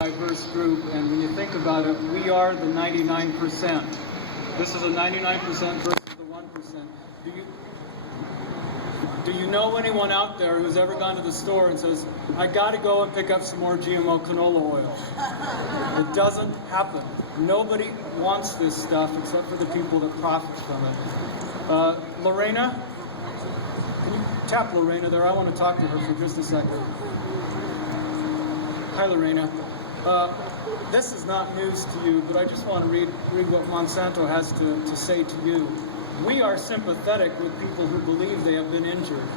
diverse group, and when you think about it, we are the 99%. This is a 99% versus the 1%. Do you know anyone out there who's ever gone to the store and says, I got to go and pick up some more GMO canola oil? It doesn't happen. Nobody wants this stuff except for the people that profit from it. Lorena? Can you tap Lorena there? I want to talk to her for just a second. Hi, Lorena. This is not news to you, but I just want to read what Monsanto has to say to you. We are sympathetic with people who believe they have been injured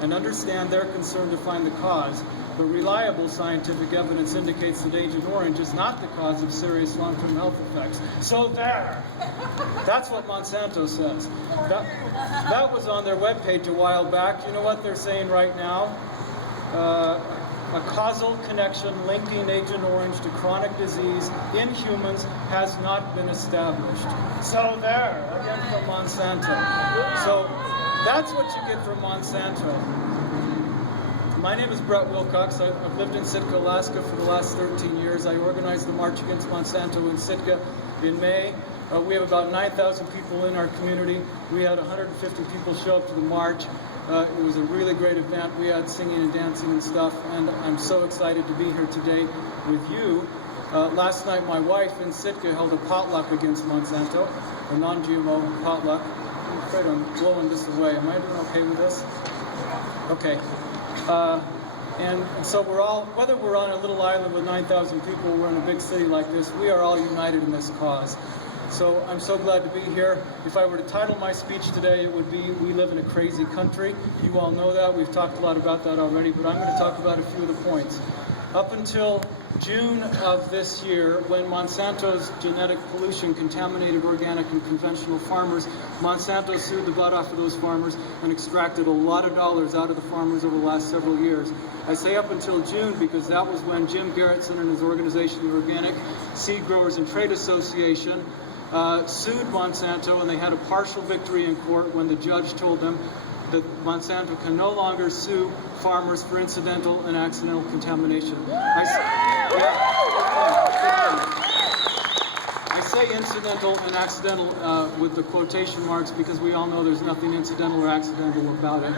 and understand their concern to find the cause, but reliable scientific evidence indicates that Agent Orange is not the cause of serious long-term health effects. So there! That's what Monsanto says. That was on their webpage a while back. You know what they're saying right now? A causal connection linking Agent Orange to chronic disease in humans has not been established. So there, again from Monsanto. So that's what you get from Monsanto. My name is Brett Wilcox. I've lived in Sitka, Alaska for the last 13 years. I organized the March Against Monsanto in Sitka in May. We have about 9,000 people in our community. We had 150 people show up to the march. It was a really great event. We had singing and dancing and stuff, and I'm so excited to be here today with you. Last night, my wife in Sitka held a potluck against Monsanto, a non-GMO potluck. I'm afraid I'm blowing this away. Am I doing okay with this? Okay. And so we're all, whether we're on a little island with 9,000 people, we're in a big city like this, we are all united in this cause. So I'm so glad to be here. If I were to title my speech today, it would be, We Live in a Crazy Country. You all know that. We've talked a lot about that already, but I'm going to talk about a few of the points. Up until June of this year, when Monsanto's genetic pollution contaminated organic and conventional farmers, Monsanto sued the butt off of those farmers and extracted a lot of dollars out of the farmers over the last several years. I say up until June because that was when Jim Garrettson and his organization, the Organic Seed Growers and Trade Association, sued Monsanto, and they had a partial victory in court when the judge told them that Monsanto can no longer sue farmers for incidental and accidental contamination. I say incidental and accidental with the quotation marks because we all know there's nothing incidental or accidental about it.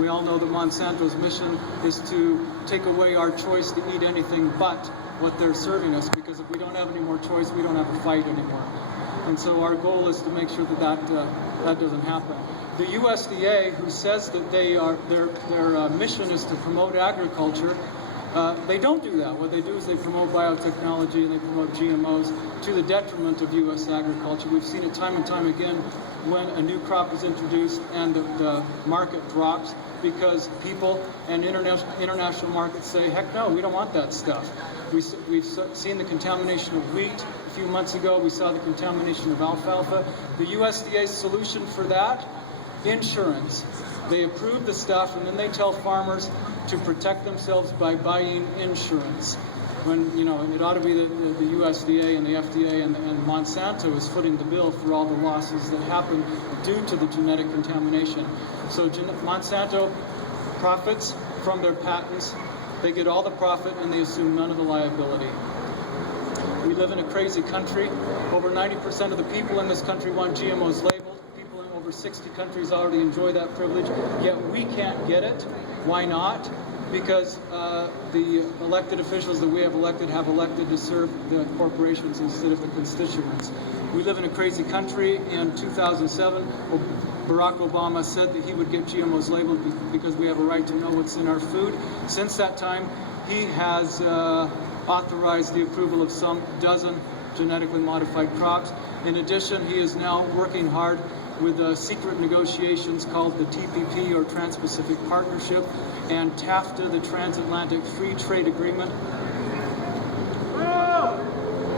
We all know that Monsanto's mission is to take away our choice to eat anything but what they're serving us, because if we don't have any more choice, we don't have a fight anymore. And so our goal is to make sure that that doesn't happen. The USDA, who says that their mission is to promote agriculture, they don't do that. What they do is they promote biotechnology and they promote GMOs to the detriment of U.S. agriculture. We've seen it time and time again when a new crop is introduced and the market drops because people and international markets say, heck no, we don't want that stuff. We've seen the contamination of wheat. A few months ago, we saw the contamination of alfalfa. The USDA's solution for that? Insurance. They approve the stuff, and then they tell farmers to protect themselves by buying insurance. When, you know, it ought to be the USDA and the FDA and Monsanto is footing the bill for all the losses that happen due to the genetic contamination. So Monsanto profits from their patents. They get all the profit and they assume none of the liability. We live in a crazy country. Over 90% of the people in this country want GMOs labeled. People in over 60 countries already enjoy that privilege, yet we can't get it. Why not? Because the elected officials that we have elected to serve the corporations instead of the constituents. We live in a crazy country. In 2007, Barack Obama said that he would get GMOs labeled because we have a right to know what's in our food. Since that time, he has authorized the approval of some dozen genetically modified crops. In addition, he is now working hard with secret negotiations called the TPP, or Trans-Pacific Partnership, and TAFTA, the Transatlantic Free Trade Agreement.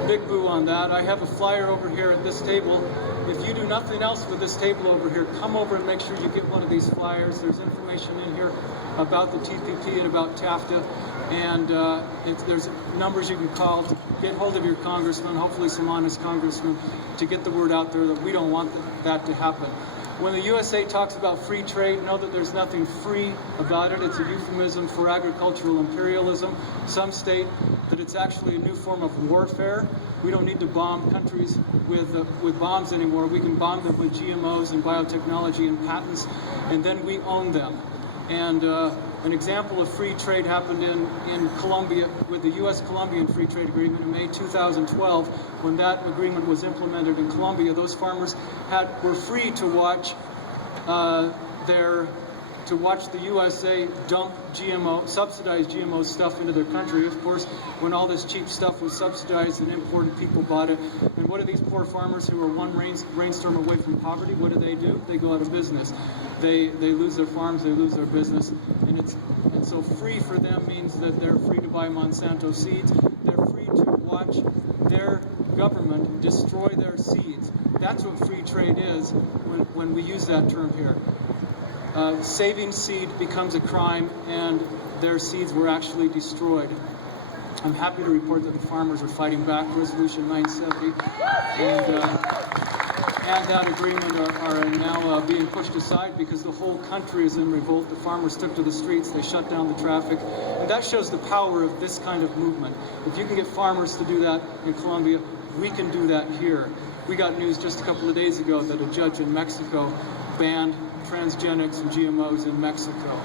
Big boo on that. I have a flyer over here at this table. If you do nothing else with this table over here, come over and make sure you get one of these flyers. There's information in here about the TPP and about TAFTA, and there's numbers you can call to get hold of your congressman, hopefully some honest congressman, to get the word out there that we don't want that to happen. When the USA talks about free trade, know that there's nothing free about it. It's a euphemism for agricultural imperialism. Some state that it's actually a new form of warfare. We don't need to bomb countries with bombs anymore. We can bomb them with GMOs and biotechnology and patents, and then we own them. And an example of free trade happened in Colombia with the U.S.-Colombian Free Trade Agreement in May 2012. When that agreement was implemented in Colombia, those farmers were free to watch the USA dump subsidized GMO stuff into their country. Of course, when all this cheap stuff was subsidized and imported, people bought it. And what do these poor farmers who are one rainstorm away from poverty, what do? They go out of business. They lose their farms, they lose their business. And so free for them means that they're free to buy Monsanto seeds. They're free to watch their government destroy their seeds. That's what free trade is when we use that term here. Saving seed becomes a crime, and their seeds were actually destroyed. I'm happy to report that the farmers are fighting back. Resolution 970 and that agreement are now being pushed aside because the whole country is in revolt. The farmers took to the streets, they shut down the traffic, and that shows the power of this kind of movement. If you can get farmers to do that in Colombia, we can do that here. We got news just a couple of days ago that a judge in Mexico banned transgenics and GMOs in Mexico.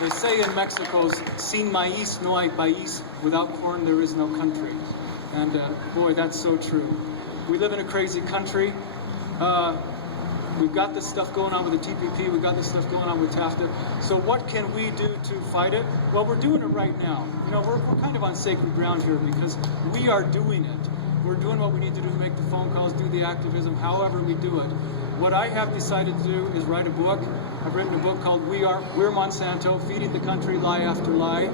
They say in Mexico, sin maíz no hay país, without corn there is no country. And boy, that's so true. We live in a crazy country. We've got this stuff going on with the TPP, we've got this stuff going on with TAFTA. So what can we do to fight it? Well, we're doing it right now. You know, we're kind of on sacred ground here because we are doing it. We're doing what we need to do to make the phone calls, do the activism, however we do it. What I have decided to do is write a book. I've written a book called We're Monsanto, Feeding the Country Lie After Lie.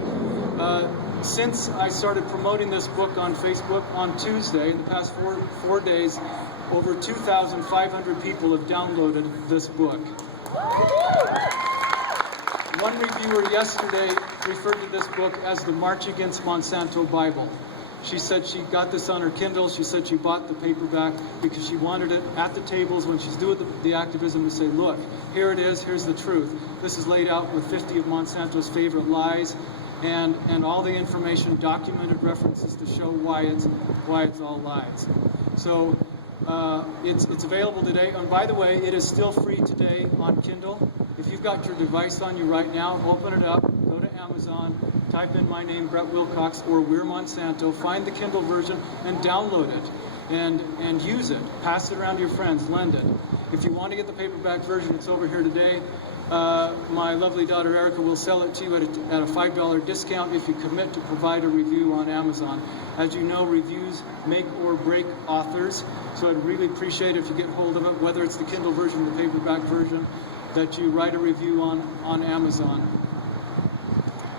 Since I started promoting this book on Facebook on Tuesday, in the past four days, over 2,500 people have downloaded this book. One reviewer yesterday referred to this book as the March Against Monsanto Bible. She said she got this on her Kindle. She said she bought the paperback because she wanted it at the tables when she's doing the activism to say, look, here it is, here's the truth. This is laid out with 50 of Monsanto's favorite lies and all the information, documented references to show why it's all lies. So it's available today. And by the way, it is still free today on Kindle. If you've got your device on you right now, open it up, go to Amazon, type in my name, Brett Wilcox, or We're Monsanto, find the Kindle version and download it and use it. Pass it around to your friends, lend it. If you want to get the paperback version, it's over here today. My lovely daughter Erica will sell it to you at a $5 discount if you commit to provide a review on Amazon. As you know, reviews make or break authors, so I'd really appreciate it if you get hold of it, whether it's the Kindle version or the paperback version, that you write a review on Amazon.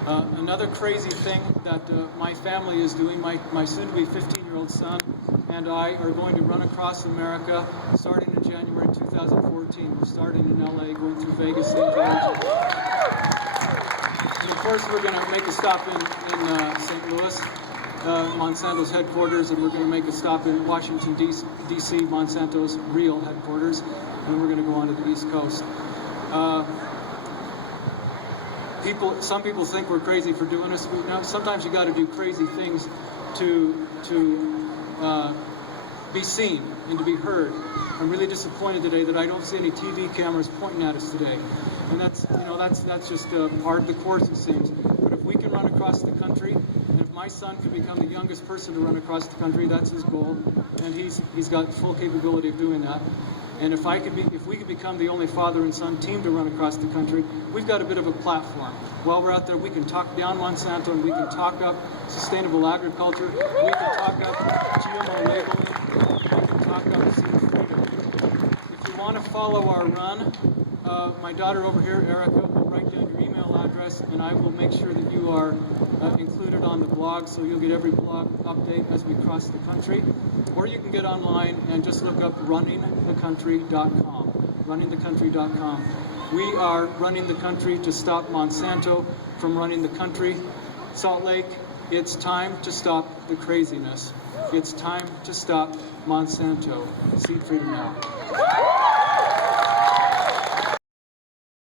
Another crazy thing that my family is doing, my soon-to-be 15-year-old son and I are going to run across America starting in January 2014. We're starting in LA, going through Vegas, St. George. And of course, we're going to make a stop in St. Louis, Monsanto's headquarters, and we're going to make a stop in Washington, D.C., Monsanto's real headquarters, and we're going to go on to the East Coast. Some people think we're crazy for doing this. Sometimes you got to do crazy things to be seen and to be heard. I'm really disappointed today that I don't see any TV cameras pointing at us today, and that's just part of the course, it seems. But if we can run across the country, and if my son could become the youngest person to run across the country, that's his goal, and he's got full capability of doing that. And if we could become the only father and son team to run across the country, we've got a bit of a platform. While we're out there, we can talk down Monsanto, and we can talk up sustainable agriculture. We can talk up GMO labeling. We can talk up seed freedom. If you want to follow our run, my daughter over here, Erica, will write down your email address, and I will make sure that you are included on the blog, so you'll get every blog update as we cross the country. Or you can get online and just look up runningthecountry.com. Runningthecountry.com. We are running the country to stop Monsanto from running the country. Salt Lake, It's time to stop the craziness. It's time to stop Monsanto. Seed freedom now.